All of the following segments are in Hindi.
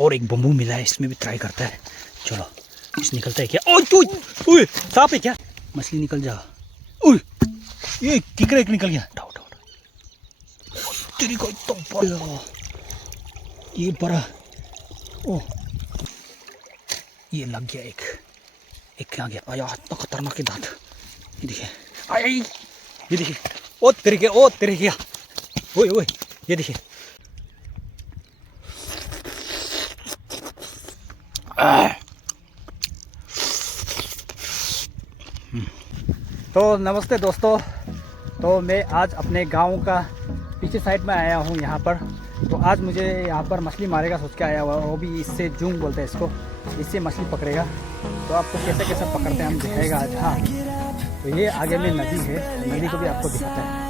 और एक बम्बू मिला है, इसमें भी ट्राई करता है। चलो कुछ निकलता है क्या? ओए सांप है क्या? मछली निकल जा। ओए ये किकरा एक निकल गया। उठाओ उठाओ तेरी को तो बड़ा, ये बड़ा। ओ ये लग गया एक क्या गया? आया इतना खतरनाक है दांत। ये देखिए आया, ये देखिए। ओ तेरे क्या? ओए ये देखिए। तो नमस्ते दोस्तों, तो मैं आज अपने गांव का पीछे साइड में आया हूं यहाँ पर। तो आज मुझे यहाँ पर मछली मारेगा सोच के आया हुआ, वो भी इससे जूम बोलते हैं इसको, इससे मछली पकड़ेगा। तो आपको कैसे कैसे पकड़ते हैं हम दिखाएगा आज। हाँ तो ये आगे में नदी है, नदी को भी आपको दिखाता है।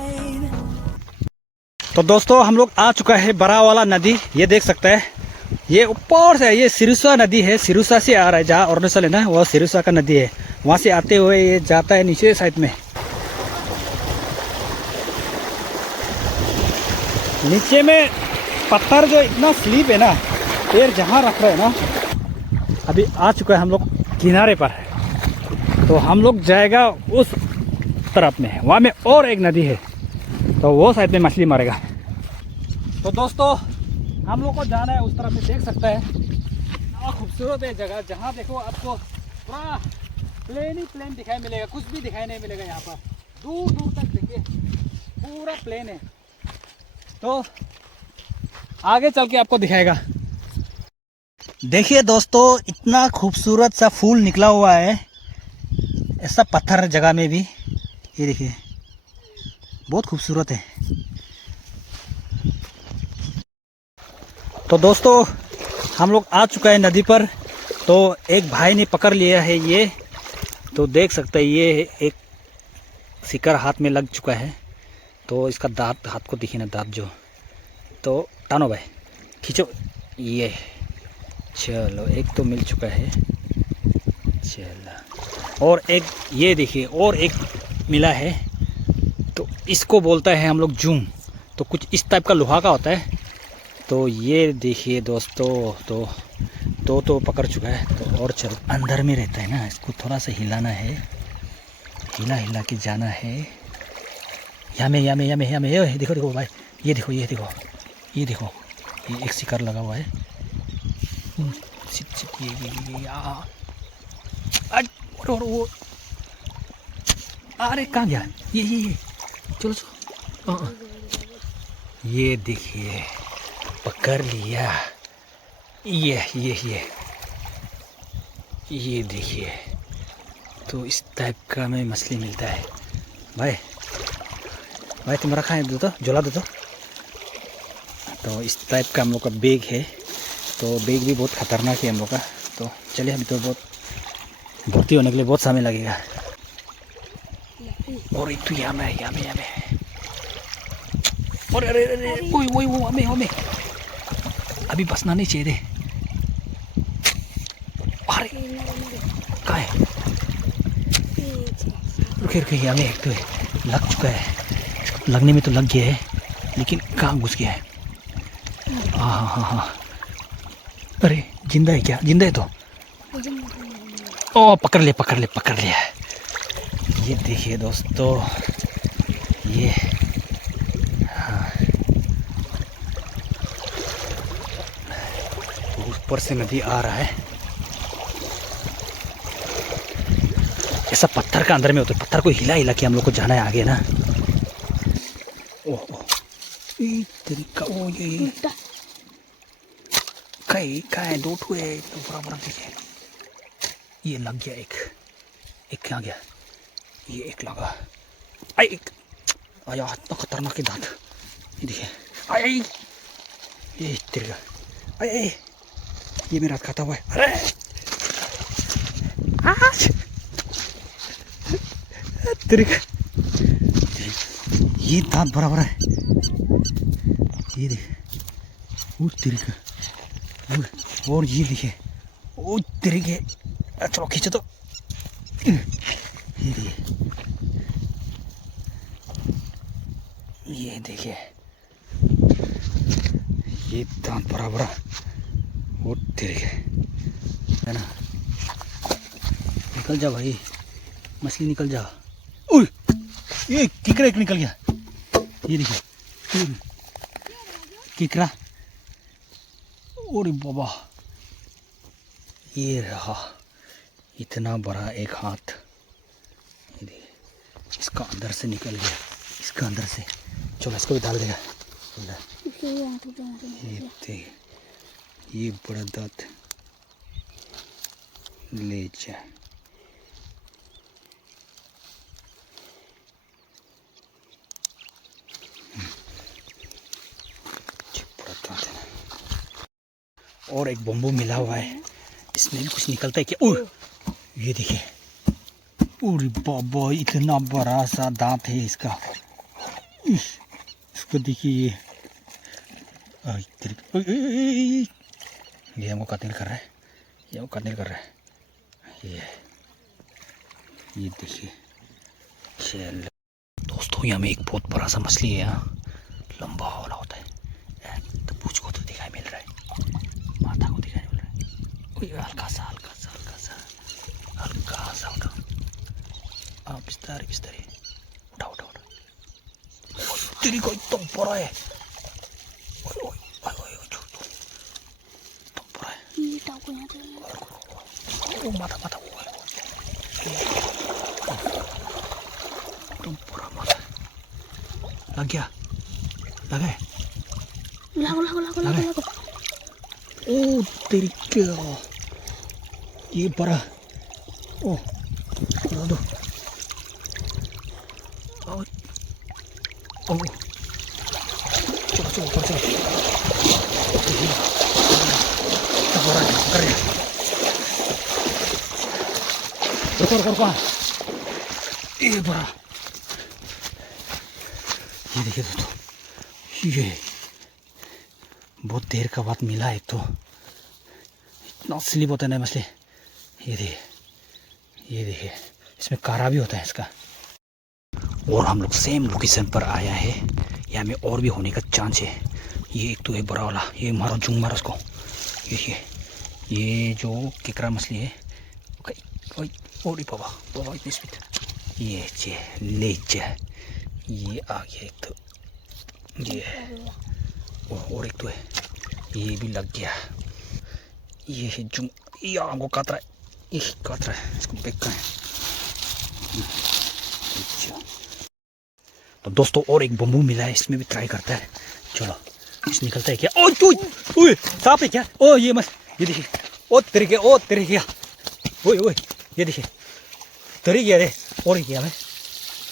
तो दोस्तों हम लोग आ चुका है बड़ा वाला नदी, ये देख सकते हैं। ये ऊपर से ये सिरुसा नदी है, सिरुसा से आ रहा है, जहाँ अरुणाचल है ना वो सिरुसा का नदी है। वहाँ से आते हुए ये जाता है नीचे साइड में। नीचे में पत्थर जो इतना स्लीप है ना, पैर जहाँ रख रहे हैं ना। अभी आ चुका है हम लोग किनारे पर, तो हम लोग जाएगा उस तरफ में, वहाँ में और एक नदी है, तो वो साइड में मछली मारेगा। तो दोस्तों हम लोग को जाना है उस तरफ में, देख सकते हैं इतना खूबसूरत है जगह, जहाँ देखो आपको पूरा प्लेन ही प्लेन दिखाई मिलेगा, कुछ भी दिखाई नहीं मिलेगा यहाँ पर। दूर दूर तक देखिए पूरा प्लेन है। तो आगे चल के आपको दिखाएगा। देखिए दोस्तों इतना खूबसूरत सा फूल निकला हुआ है, ऐसा पत्थर जगह में भी, ये देखिए बहुत खूबसूरत है। तो दोस्तों हम लोग आ चुका है नदी पर। तो एक भाई ने पकड़ लिया है ये, तो देख सकते हैं ये एक शिकार हाथ में लग चुका है। तो इसका दांत, हाथ को दिखी ना दांत जो, तो टानो भाई खींचो। ये चलो एक तो मिल चुका है, चलो और एक ये देखिए और एक मिला है। तो इसको बोलता है हम लोग जूम, तो कुछ इस टाइप का लोहा का होता है। तो ये देखिए दोस्तों, तो पकड़ चुका है। तो और चलो अंदर में रहता है ना, इसको थोड़ा सा हिलाना है, हिला के जाना है। यहाँ में ये देखो भाई, ये देखो ये एक शिकार लगा हुआ है। वो अरे कहाँ गया ये चलो ये देखिए पकड़ लिया। ये देखिए, तो इस टाइप का में मछली मिलता है। भाई तुम्हारा खाए दो तो जला दो तो इस टाइप का हम लोग का बैग है। तो बैग भी बहुत खतरनाक है हम लोग का। तो चलिए अभी तो बहुत भर्ती होने के लिए बहुत समय लगेगा। और एक तो यहाँ में और अरे वो हमें अभी बसना नहीं चाहिए। अरे कहाँ है? रुके यहाँ में एक तो है, लग चुका है, लगने में तो लग गया है, लेकिन कहाँ घुस गया है? हाँ अरे जिंदा है क्या? जिंदा है तो ओ पकड़ लिया। ये देखिए दोस्तों, ये हाँ ऊपर से नदी आ रहा है। ऐसा पत्थर का अंदर में होता है, पत्थर को हिला के हम लोग को जाना है आगे ना। ओह तरीका ओ ये काय दो ठो है तो बराबर देखिए। ये लग गया एक क्या गया? ये एक लगा। एक आया इतना खतरनाक है दांत। ये देखिए ये तेरे ये मेरा खाता हुआ है। अरे तेरे ये दांत बराबर है। ये देख वो तेरे का, और ये देखिए वो तेरे के। चलो खींचो तो, ये देखिए ये दांत बराबर वो ठीक है ना। निकल जा भाई, मछली निकल जा। उई, ये किकरा एक निकल गया। ये देखिए किकरा। ओरे बाबा, ये रहा इतना बड़ा एक हाथ। ये देखिए, इसका अंदर से निकल गया, इसका अंदर से। चलो इसको भी डाल देगा। ये बड़ा दांत ले जा। और एक बम्बू मिला हुआ है, इसमें भी कुछ निकलता है क्या? ओह, ये देखिए, अरे बाबा, इतना बड़ा सा दांत है इसका। इसको देखिए, ये हमको कत्ल कर रहा है, ये हमको कत्ल कर रहा है। ये देखिए। चल दोस्तों, यहाँ में एक बहुत बड़ा सा मछली है। यहाँ लंबा वाला होता है, तो पूछ को तो दिखाई मिल रहा है, माथा को दिखाई मिल रहा है। हल्का सा हल्का सा हल्का सा हल्का सा उठा, बिस्तारी बिस्तारी उठा उठा उठा। तेरी को इतना बड़ा है, माथा माथा तुम पूरा माथा लग गया, लगे लागो। ओ तेरी क्या, ये बड़ा। ओ दो ओ चलो चलो ऊपर चलो। बड़ा कर रहा है, ये बड़ा। ये देखिए दोस्तों, ये बहुत देर का बाद मिला है। तो इतना स्लिप होता है ना मछली। ये देखिए, ये देखिए, इसमें कारा भी होता है इसका। और हम लोग सेम लोकेशन पर आया है, यहाँ में और भी होने का चांस है। ये एक तो है बड़ा वाला, ये मारो जूम मारो उसको। ये जो किकरा मछली है, और बाबा बाबा इतनी स्पीड। ये चे ले जा, ये आ गया एक तो, ये और एक तो है, ये भी लग गया। ये है जूम, ये हमको काट रहा है, ये काट रहा है, इसको फेंक है। तो दोस्तों, और एक बम्बू मिला है, इसमें भी ट्राई करता है। चलो, इस निकलता है क्या? ओए सांप है क्या? ओ ये मत, ये देखिए, ओ तेरे क्या, ओए ओए, ये देखिए तरी गया रे। और क्या है,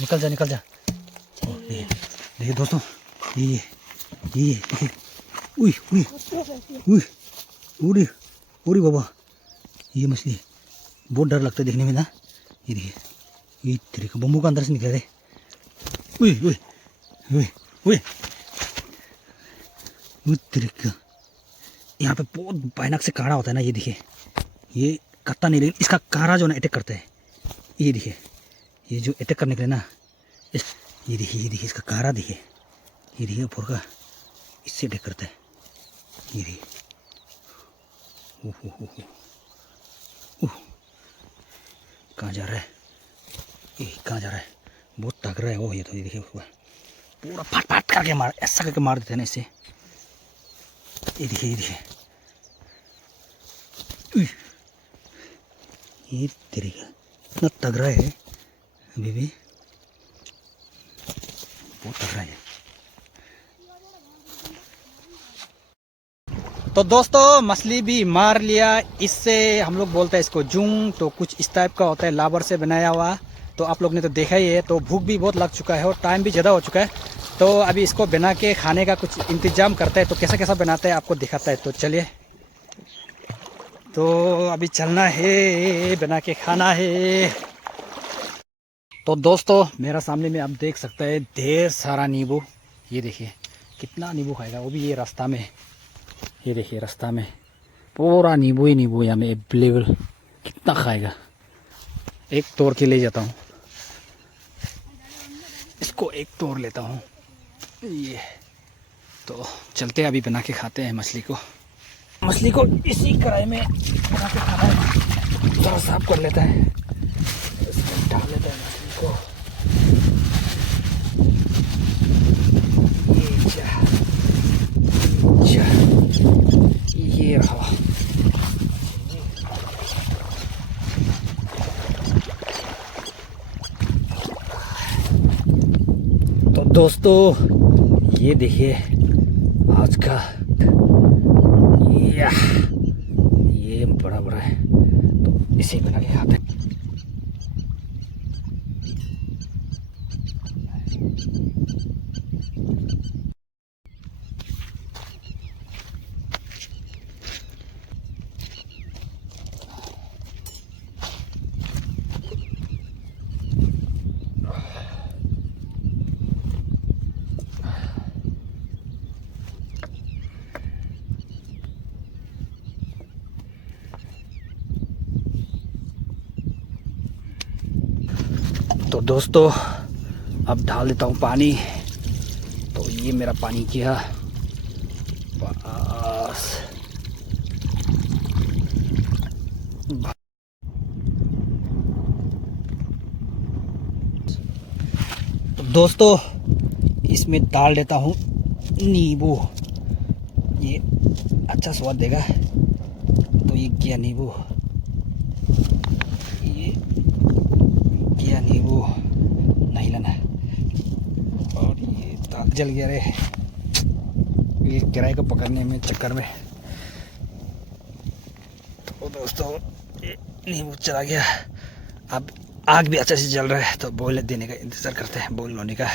निकल जा निकल जा। देखिए दोस्तों, ये देखिए, उई उई उई उड़ी उड़ी बाबा, ये मछली बहुत डर लगता है देखने में ना। ये देखिए, ये तेरे का बम्बू का अंदर से निकला रे। उई उई उई उई उई तेरे का, यहाँ पे बहुत भयानक से काड़ा होता है ना। ये देखिए, ये कत्ता नहीं, लेकिन इसका काड़ा जो ना अटैक करता है। ये देखिए, ये जो अटैक करने के लिए ना, ये देखिए इसका काड़ा देखिए, ये देखिए ऊपर का, इससे अटैक करता है। ये देखिए, कहाँ जा रहा है, ये कहाँ जा रहा है, बहुत तगड़ा है वो। ये तो ये देखिए, पूरा फाट फाट करके मार, ऐसा करके मार देते हैं ना इसे। ये देखिए, ये देखिए, ये तरीका इतना तगड़ा है, अभी भी बहुत तगड़ा है। तो दोस्तों, मछली भी मार लिया। इससे हम लोग बोलते हैं इसको जूम, तो कुछ इस टाइप का होता है, लाबर से बनाया हुआ। तो आप लोग ने तो देखा ही है। तो भूख भी बहुत लग चुका है और टाइम भी ज़्यादा हो चुका है। तो अभी इसको बना के खाने का कुछ इंतज़ाम करता है। तो कैसा कैसा बनाता है आपको दिखाता है। तो चलिए, तो अभी चलना है, बना के खाना है। तो दोस्तों, मेरा सामने में आप देख सकते हैं ढेर सारा नींबू। ये देखिए कितना नींबू खाएगा, वो भी ये रास्ता में। ये देखिए रास्ता में पूरा नींबू ही नींबू यहाँ में अवेलेबल। कितना खाएगा, एक तोड़ के ले जाता हूँ, इसको एक तोड़ लेता हूँ। ये तो चलते हैं, अभी बना के खाते हैं मछली को। मछली को इसी कढ़ाई में बना के खाना है। थोड़ा साफ कर लेता है, इसमें डाल लेता है मछली को। ये रहा। तो दोस्तों ये देखिए आज का, ये बड़ा बड़ा है तो इसे बना के खाते हैं। तो दोस्तों अब डाल देता हूँ पानी। तो ये मेरा पानी किया बस। तो दोस्तों इसमें डाल देता हूँ नींबू, ये अच्छा स्वाद देगा। तो ये किया नींबू, ये किया नींबू नहीं लेना। और ये दाल जल गया रे, ये किराए को पकड़ने में चक्कर में। तो दोस्तों ये नींबू चला गया। अब आग भी अच्छा से जल रहा है तो बॉयल देने का इंतज़ार करते हैं, बॉयल होने का।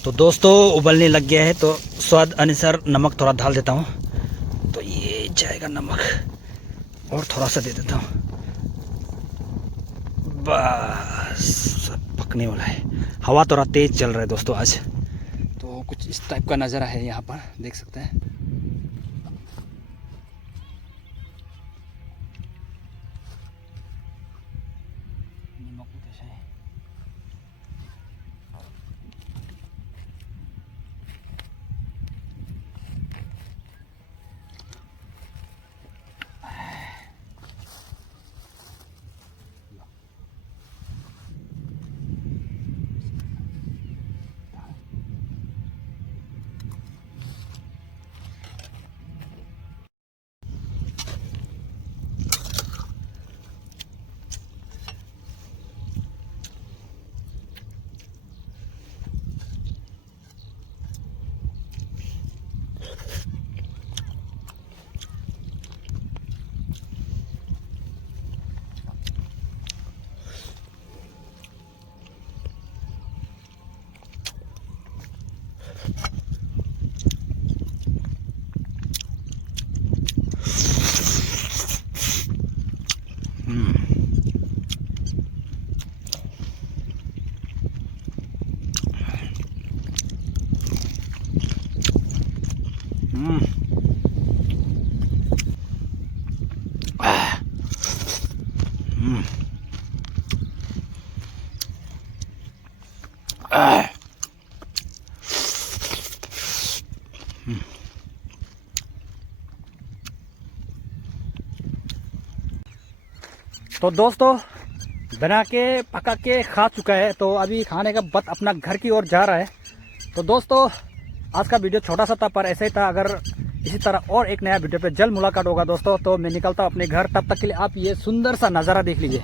तो दोस्तों उबलने लग गया है तो स्वाद अनुसार नमक थोड़ा डाल देता हूँ। तो ये जाएगा नमक, और थोड़ा सा दे देता हूँ। बस सब पकने वाला है। हवा थोड़ा तेज़ चल रहा है दोस्तों आज, तो कुछ इस टाइप का नज़ारा है यहाँ पर, देख सकते हैं। तो दोस्तों बना के पका के खा चुका है, तो अभी खाने का वक्त अपना घर की ओर जा रहा है। तो दोस्तों आज का वीडियो छोटा सा था पर ऐसा ही था। अगर इसी तरह और एक नया वीडियो पे जल्द मुलाकात होगा दोस्तों, तो मैं निकलता हूँ अपने घर। तब तक के लिए आप ये सुंदर सा नज़ारा देख लीजिए।